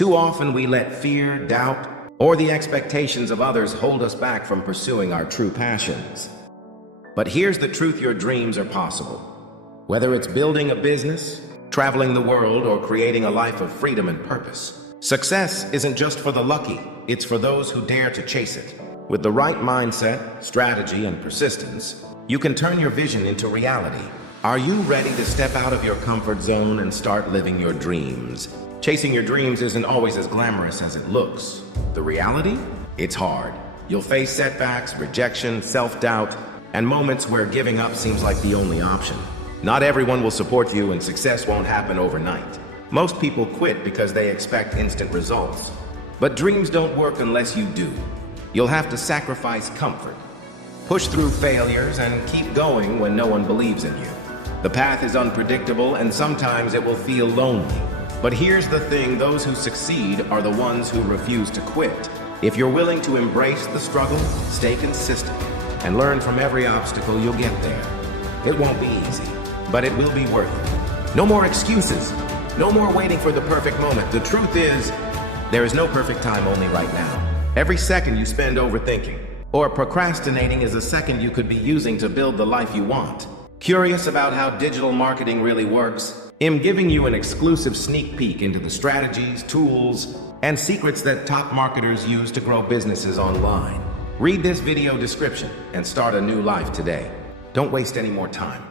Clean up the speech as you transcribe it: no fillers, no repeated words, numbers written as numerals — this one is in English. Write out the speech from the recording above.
Too often we let fear, doubt, or the expectations of others hold us back from pursuing our true passions. But here's the truth: your dreams are possible. Whether it's building a business, traveling the world, or creating a life of freedom and purpose, success isn't just for the lucky, it's for those who dare to chase it. With the right mindset, strategy, and persistence, you can turn your vision into reality. Are you ready to step out of your comfort zone and start living your dreams? Chasing your dreams isn't always as glamorous as it looks. The reality? It's hard. You'll face setbacks, rejection, self-doubt, and moments where giving up seems like the only option. Not everyone will support you, and success won't happen overnight. Most people quit because they expect instant results. But dreams don't work unless you do. You'll have to sacrifice comfort, push through failures, and keep going when no one believes in you. The path is unpredictable, and sometimes it will feel lonely. But here's the thing: those who succeed are the ones who refuse to quit. If you're willing to embrace the struggle, stay consistent, and learn from every obstacle, you'll get there. It won't be easy, but it will be worth it. No more excuses. No more waiting for the perfect moment. The truth is, there is no perfect time, only right now. Every second you spend overthinking or procrastinating is a second you could be using to build the life you want. Curious about how digital marketing really works? I'm giving you an exclusive sneak peek into the strategies, tools, and secrets that top marketers use to grow businesses online. Read this video description and start a new life today. Don't waste any more time.